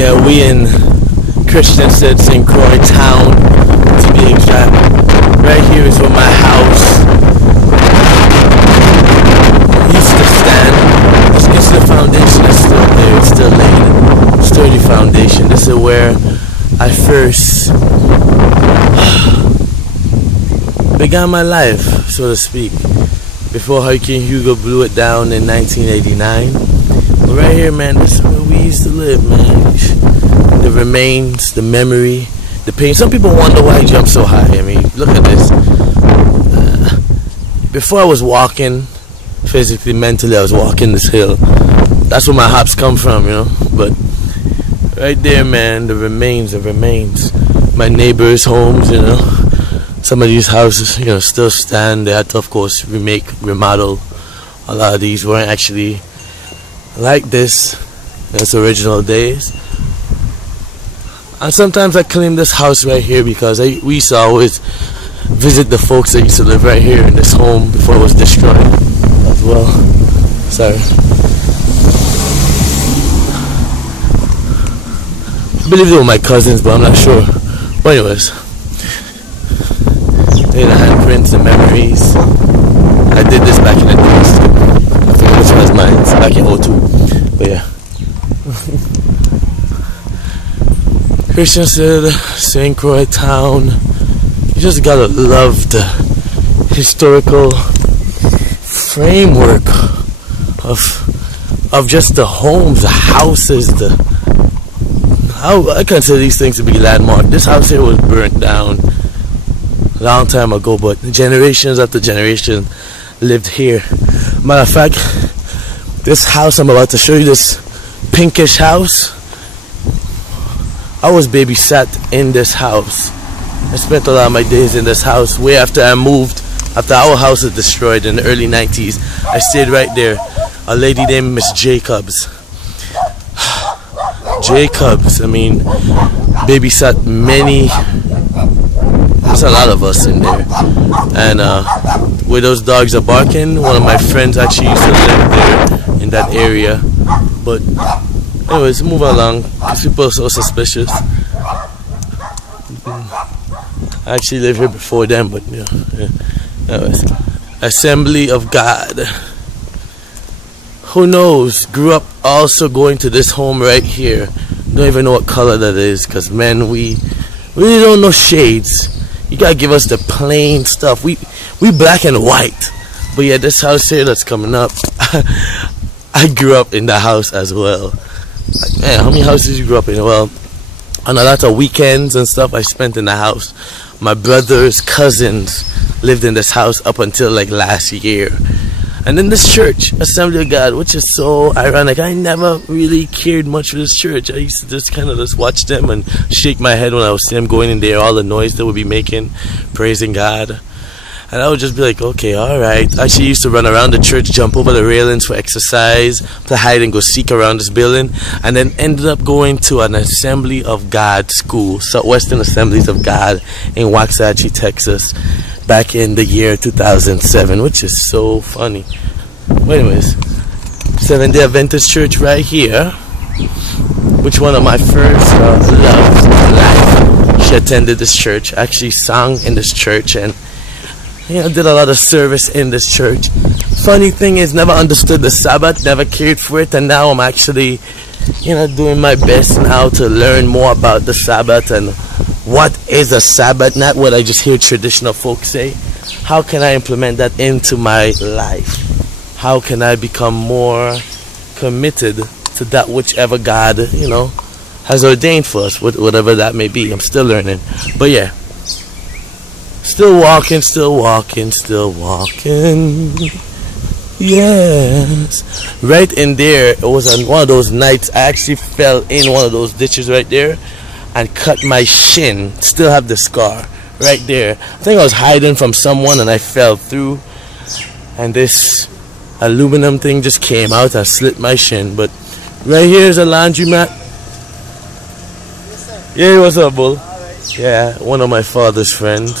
Yeah, we in Christiansted, St. Croix town, to be exact. Right here is where my house used to stand. As you can see, the foundation is still there. It's still laid. Sturdy foundation. This is where I first began my life, so to speak, before Hurricane Hugo blew it down in 1989. But right here, man, this is where we used to live, man. The remains, the memory, the pain. Some people wonder why I jump so high. I mean, look at this. Before I was walking, physically, mentally, I was walking this hill. That's where my hops come from, you know. But right there, man, the remains, my neighbors' homes, you know. Some of these houses, you know, still stand. They had to, of course, remodel. A lot of these weren't actually like this in its original days. And sometimes I claim this house right here because we used to always visit the folks that used to live right here in this home before it was destroyed as well. Sorry. I believe they were my cousins, but I'm not sure. But anyways, the handprints, the memories. I did this back in the days. I forget which one is mine. It's back in 02. But yeah. Christiansted, St. Croix town. You just gotta love the historical framework of just the homes, the houses, I consider these things to be landmark. This house here was burnt down a long time ago, but generations after generation lived here. Matter of fact, this house I'm about to show you, this pinkish house, I was babysat in this house. I spent a lot of my days in this house. Way after I moved, after our house was destroyed in the early 90s, I stayed right there. A lady named Miss Jacobs. Jacobs, I mean, babysat many. There's a lot of us in there. And where those dogs are barking, one of my friends actually used to live there in that area. But anyways, move along. People are so suspicious. I actually lived here before them, but yeah. Anyways, Assembly of God. Who knows? Grew up also going to this home right here. Don't even know what color that is, because man, we really don't know shades. You gotta give us the plain stuff. We black and white. But yeah, this house here that's coming up, I grew up in the house as well. Like, man, how many houses you grew up in? Well, on a lot of weekends and stuff I spent in the house. My brother's cousins lived in this house up until like last year. And then this church, Assembly of God, which is so ironic. I never really cared much for this church. I used to just kind of just watch them and shake my head when I would see them going in there, all the noise they would be making, praising God. And I would just be like, okay, alright. I actually used to run around the church, jump over the railings for exercise, play hide and go seek around this building, and then ended up going to an Assembly of God school, Southwestern Assemblies of God in Waxahachie, Texas, back in the year 2007, which is so funny. But anyways, Seventh-day Adventist Church right here, which one of my first loves in life. She attended this church, actually sang in this church, and you know, did a lot of service in this church. Funny thing is, never understood the Sabbath, never cared for it, and now I'm actually, you know, doing my best now to learn more about the Sabbath and what is a Sabbath, not what I just hear traditional folks say. How can I implement that into my life? How can I become more committed to that whichever God, you know, has ordained for us, whatever that may be. I'm still learning. But yeah. Still walking. Yes. Right in there, it was on one of those nights, I actually fell in one of those ditches right there and cut my shin. Still have the scar right there. I think I was hiding from someone and I fell through. And this aluminum thing just came out and slit my shin. But right here is a laundromat. Yes, sir. Yeah, what's up, bull? Right. Yeah, one of my father's friends.